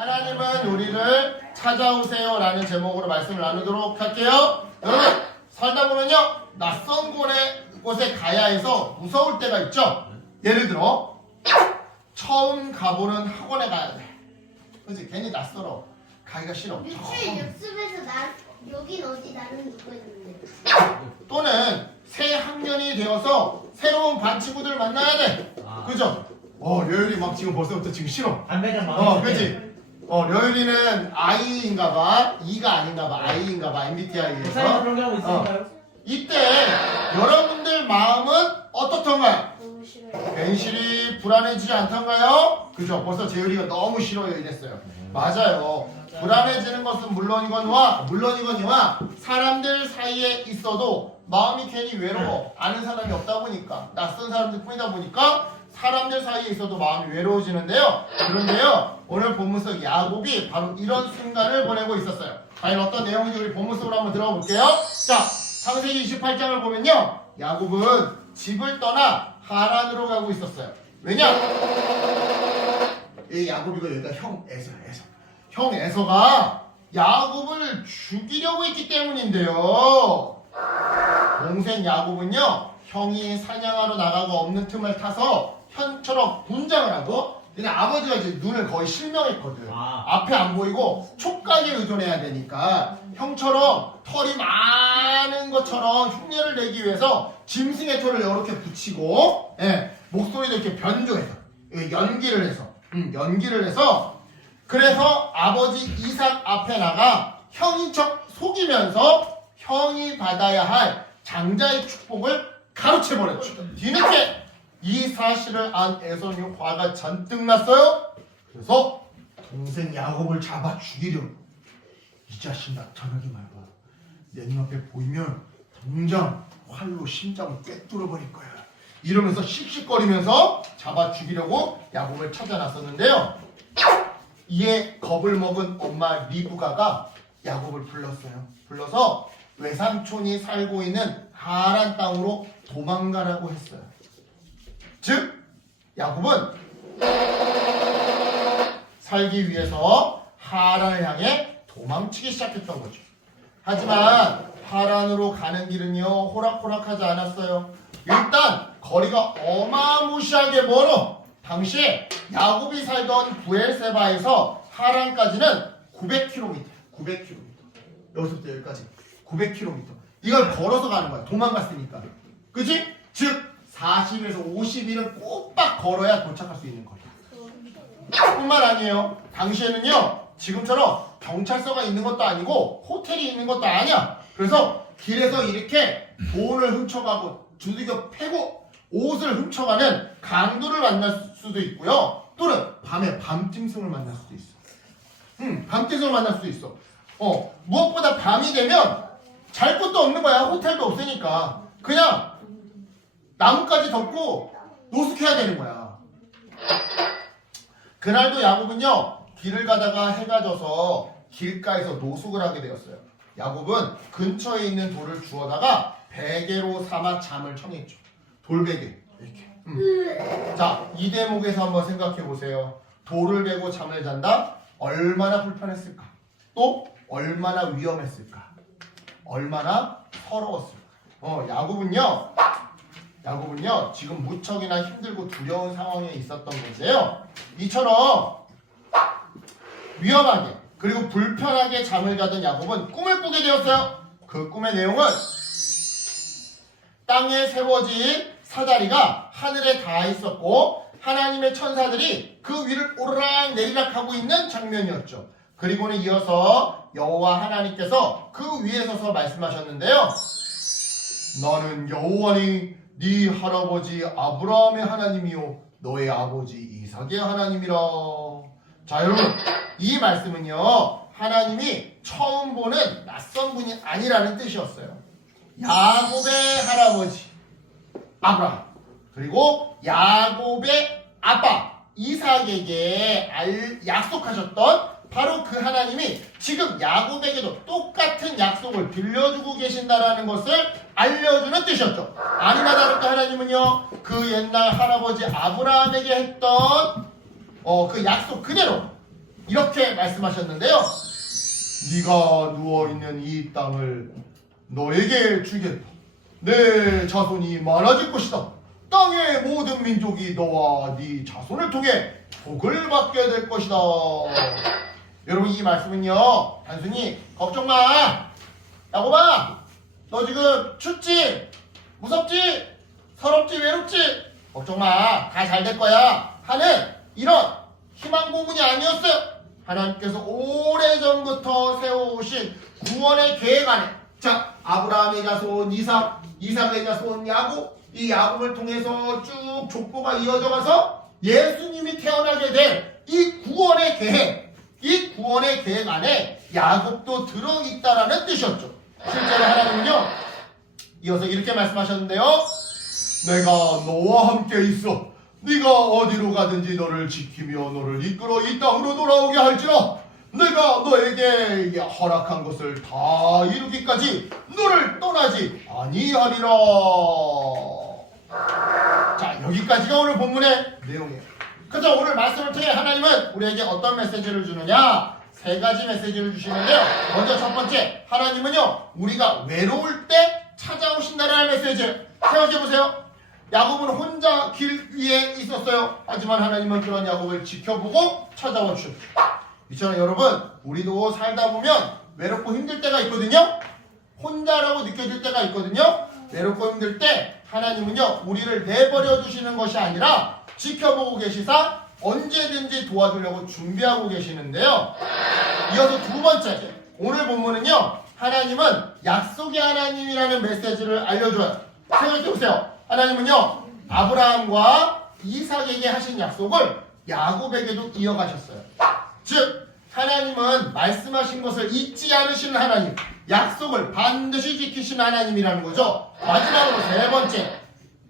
하나님은 우리를 찾아오세요 라는 제목으로 말씀을 나누도록 할게요. 여러분 살다 보면요 낯선 곳에 가야 해서 무서울 때가 있죠. 예를 들어 처음 가보는 학원에 가야 돼. 그치? 괜히 낯설어. 가기가 싫어. 유치원 연습에서 여긴 어디 나는 누구 있는데. 또는 새 학년이 되어서 새로운 반 친구들 만나야 돼. 그죠? 려율이 막 지금 벌써부터 지금 싫어. 담배장 마음에 그치? 려율이는 I인가봐. E가 아닌가봐. I인가봐. MBTI에서. 그런 경우 있으니까요? 이때 여러분들 마음은 어떻던가요? 너무 싫어요. 괜시리 불안해지지 않던가요? 그죠? 벌써 재율이가 너무 싫어요 이랬어요. 맞아요. 불안해지는 것은 물론이거니와 사람들 사이에 있어도 마음이 괜히 외로워. 아는 사람이 없다 보니까 낯선 사람들 뿐이다 보니까 사람들 사이에 있어도 마음이 외로워지는데요. 그런데요 오늘 본문 속 야곱이 바로 이런 순간을 보내고 있었어요. 과연 어떤 내용인지 우리 본문 속으로 한번 들어가 볼게요. 자, 창세기 28장을 보면요 야곱은 집을 떠나 하란으로 가고 있었어요. 왜냐? 이 야곱이가 여기가 형 에서가 야곱을 죽이려고 했기 때문인데요. 동생 야곱은요 형이 사냥하러 나가고 없는 틈을 타서 현처럼 분장을 하고 그냥 아버지가 이제 눈을 거의 실명했거든. 앞에 안 보이고 촉각에 의존해야 되니까 형처럼 털이 많은 것처럼 흉내를 내기 위해서 짐승의 털을 이렇게 붙이고 목소리도 이렇게 변조해서 연기를 해서 그래서 아버지 이삭 앞에 나가 형인 척 속이면서 형이 받아야 할 장자의 축복을 가로채버렸죠. 뒤늦게 이 사실을 안 에서는 화가 잔뜩 났어요. 그래서 동생 야곱을 잡아 죽이려고 이 자식 나타나기 말고 내 눈앞에 보이면 당장 활로 심장을 꿰뚫어 버릴 거야. 이러면서 씩씩거리면서 잡아 죽이려고 야곱을 찾아 나섰는데요. 이에 겁을 먹은 엄마 리브가가 야곱을 불러서 외삼촌이 살고 있는 하란 땅으로 도망가라고 했어요. 즉 야곱은 살기 위해서 하란을 향해 도망치기 시작했던 거죠. 하지만 하란으로 가는 길은요 호락호락하지 않았어요. 일단 거리가 어마무시하게 멀어. 당시에 야곱이 살던 부엘세바에서 하란까지는 900km. 여기서부터 여기까지 900km. 이걸 걸어서 가는 거야. 도망갔으니까. 그치? 즉 40에서 50일은 꼬박 걸어야 도착할 수 있는 거리야. 뿐만 아니에요. 당시에는요 지금처럼 경찰서가 있는 것도 아니고 호텔이 있는 것도 아니야. 그래서 길에서 이렇게 돈을 훔쳐가고 두들겨 패고 옷을 훔쳐가는 강도를 만날 수도 있고요. 또는 밤에 밤짐승을 만날 수도 있어. 밤짐승을 만날 수도 있어. 무엇보다 밤이 되면 잘 곳도 없는 거야. 호텔도 없으니까. 그냥 나뭇가지 덮고 노숙해야 되는 거야. 그날도 야곱은요 길을 가다가 해가 져서 길가에서 노숙을 하게 되었어요. 야곱은 근처에 있는 돌을 주워다가 베개로 삼아 잠을 청했죠. 돌베개 이렇게. 자, 이 대목에서 한번 생각해 보세요. 돌을 베고 잠을 잔다? 얼마나 불편했을까? 또 얼마나 위험했을까? 얼마나 서러웠을까? 야곱은요 지금 무척이나 힘들고 두려운 상황에 있었던 건데요. 이처럼 위험하게 그리고 불편하게 잠을 자던 야곱은 꿈을 꾸게 되었어요. 그 꿈의 내용은 땅에 세워진 사다리가 하늘에 닿아 있었고 하나님의 천사들이 그 위를 오르락 내리락 하고 있는 장면이었죠. 그리고는 이어서 여호와 하나님께서 그 위에 서서 말씀하셨는데요. 나는 여호와니 네 할아버지 아브라함의 하나님이요 너의 아버지 이삭의 하나님이라. 자 여러분 이 말씀은요 하나님이 처음 보는 낯선 분이 아니라는 뜻이었어요. 야곱의 할아버지 아브라함 그리고 야곱의 아빠 이삭에게 약속하셨던 바로 그 하나님이 지금 야곱에게도 똑같은 약속을 들려주고 계신다라는 것을 알려주는 뜻이었죠. 아니나 다를까 하나님은요 그 옛날 할아버지 아브라함에게 했던 그 약속 그대로 이렇게 말씀하셨는데요. 네가 누워있는 이 땅을 너에게 주겠다. 내 자손이 많아질 것이다. 땅의 모든 민족이 너와 네 자손을 통해 복을 받게 될 것이다. 여러분, 이 말씀은요, 단순히 걱정 마, 야곱아, 너 지금 춥지? 무섭지? 서럽지? 외롭지? 걱정 마, 다 잘 될 거야 하는 이런 희망 고문이 아니었어요. 하나님께서 오래전부터 세워오신 구원의 계획 안에, 자, 아브라함의 자손 이삭, 이삭의 자손 야곱, 이 야곱을 통해서 쭉 족보가 이어져 가서 예수님이 태어나게 될 이 구원의 계획, 이 구원의 계획 안에 야곱도 들어있다라는 뜻이었죠. 실제로 하나님은요, 이어서 이렇게 말씀하셨는데요. 내가 너와 함께 있어. 네가 어디로 가든지 너를 지키며 너를 이끌어 이 땅으로 돌아오게 할지라. 내가 너에게 허락한 것을 다 이루기까지 너를 떠나지 아니하리라. 자, 여기까지가 오늘 본문의 내용이에요. 그래서 오늘 말씀을 통해 하나님은 우리에게 어떤 메시지를 주느냐? 세 가지 메시지를 주시는데요. 먼저 첫 번째, 하나님은요, 우리가 외로울 때 찾아오신다는 메시지를 생각해보세요. 야곱은 혼자 길 위에 있었어요. 하지만 하나님은 그런 야곱을 지켜보고 찾아와 주셨죠. 이처럼 여러분, 우리도 살다 보면 외롭고 힘들 때가 있거든요. 혼자라고 느껴질 때가 있거든요. 외롭고 힘들 때 하나님은요, 우리를 내버려 두시는 것이 아니라 지켜보고 계시사 언제든지 도와주려고 준비하고 계시는데요. 이어서 두 번째, 오늘 본문은요, 하나님은 약속의 하나님이라는 메시지를 알려줘요. 생각해보세요. 하나님은요, 아브라함과 이삭에게 하신 약속을 야곱에게도 이어가셨어요. 즉, 하나님은 말씀하신 것을 잊지 않으시는 하나님, 약속을 반드시 지키시는 하나님이라는 거죠. 마지막으로 세 번째,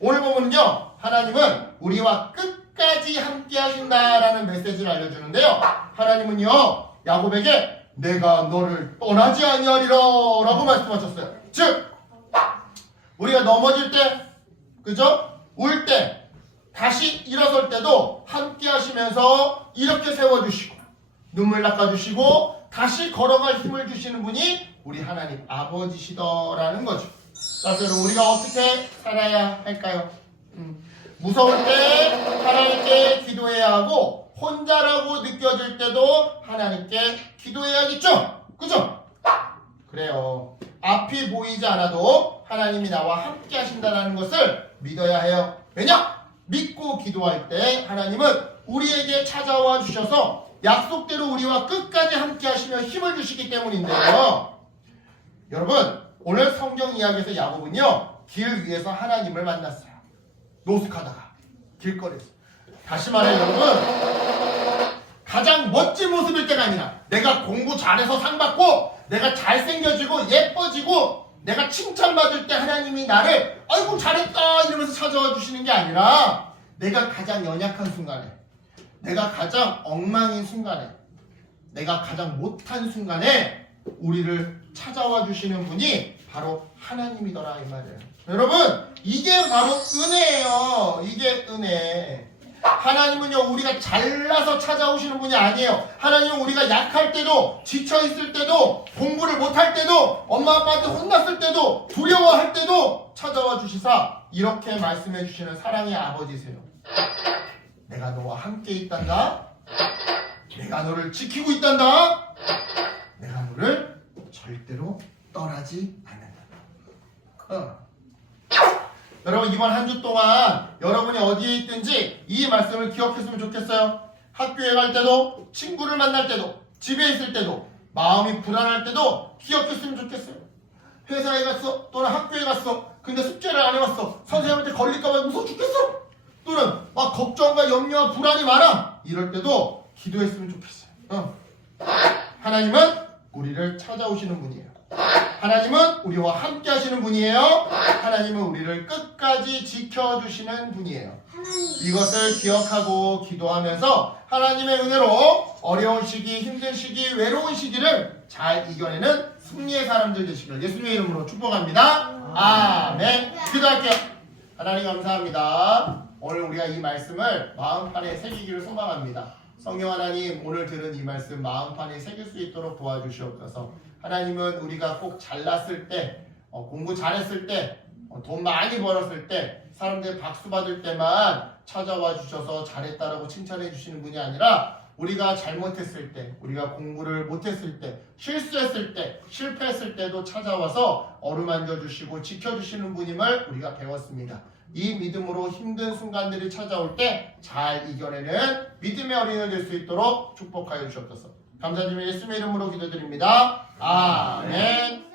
오늘 보면요, 하나님은 우리와 끝까지 함께 하신다라는 메시지를 알려주는데요. 하나님은요, 야곱에게 내가 너를 떠나지 아니하리라 라고 말씀하셨어요. 즉, 우리가 넘어질 때, 그죠? 울 때, 다시 일어설 때도 함께 하시면서 이렇게 세워주시고, 눈물 닦아주시고, 다시 걸어갈 힘을 주시는 분이 우리 하나님 아버지시더라는 거죠. 그래서 여러분, 우리가 어떻게 살아야 할까요? 무서울 때 하나님께 기도해야 하고, 혼자라고 느껴질 때도 하나님께 기도해야겠죠? 그죠? 그래요. 앞이 보이지 않아도 하나님이 나와 함께 하신다는 것을 믿어야 해요. 왜냐? 믿고 기도할 때 하나님은 우리에게 찾아와 주셔서 약속대로 우리와 끝까지 함께 하시며 힘을 주시기 때문인데요. 여러분, 오늘 성경 이야기에서 야곱은요, 길 위에서 하나님을 만났어요. 노숙하다가 길거리에서. 다시 말해 여러분, 가장 멋진 모습일 때가 아니라 내가 공부 잘해서 상 받고 내가 잘생겨지고 예뻐지고 내가 칭찬받을 때 하나님이 나를 아이고 잘했다 이러면서 찾아와 주시는 게 아니라 내가 가장 연약한 순간에, 내가 가장 엉망인 순간에, 내가 가장 못한 순간에 우리를 찾아와 주시는 분이 바로 하나님이더라 이 말이에요. 여러분, 이게 바로 은혜예요. 이게 은혜. 하나님은요, 우리가 잘나서 찾아오시는 분이 아니에요. 하나님은 우리가 약할 때도, 지쳐있을 때도, 공부를 못할 때도, 엄마 아빠한테 혼났을 때도, 두려워할 때도 찾아와 주시사 이렇게 말씀해 주시는 사랑의 아버지세요. 내가 너와 함께 있단다. 내가 너를 지키고 있단다. 내가 너를 절대로 떠나지 않는다. 여러분, 이번 한 주 동안 여러분이 어디에 있든지 이 말씀을 기억했으면 좋겠어요. 학교에 갈 때도, 친구를 만날 때도, 집에 있을 때도, 마음이 불안할 때도 기억했으면 좋겠어요. 회사에 갔어, 또는 학교에 갔어. 근데 숙제를 안 해왔어. 선생님한테 걸릴까봐 무서워 죽겠어. 또는 막 걱정과 염려와 불안이 많아. 이럴 때도 기도했으면 좋겠어요. 하나님은 우리를 찾아오시는 분이에요. 하나님은 우리와 함께 하시는 분이에요. 하나님은 우리를 끝까지 지켜주시는 분이에요. 이것을 기억하고 기도하면서 하나님의 은혜로 어려운 시기, 힘든 시기, 외로운 시기를 잘 이겨내는 승리의 사람들 되시길 예수님의 이름으로 축복합니다. 아멘. 기도할게요. 하나님 감사합니다. 오늘 우리가 이 말씀을 마음판에 새기기를 소망합니다. 성령 하나님 오늘 들은 이 말씀 마음판에 새길 수 있도록 도와주시옵소서. 하나님은 우리가 꼭 잘났을 때 공부 잘했을 때 돈 많이 벌었을 때 사람들 박수 받을 때만 찾아와 주셔서 잘했다라고 칭찬해 주시는 분이 아니라 우리가 잘못했을 때, 우리가 공부를 못했을 때, 실수했을 때, 실패했을 때도 찾아와서 어루만져 주시고 지켜주시는 분임을 우리가 배웠습니다. 이 믿음으로 힘든 순간들이 찾아올 때 잘 이겨내는 믿음의 어린이가 될 수 있도록 축복하여 주시옵소서. 감사드리며 예수님의 이름으로 기도드립니다. 아멘.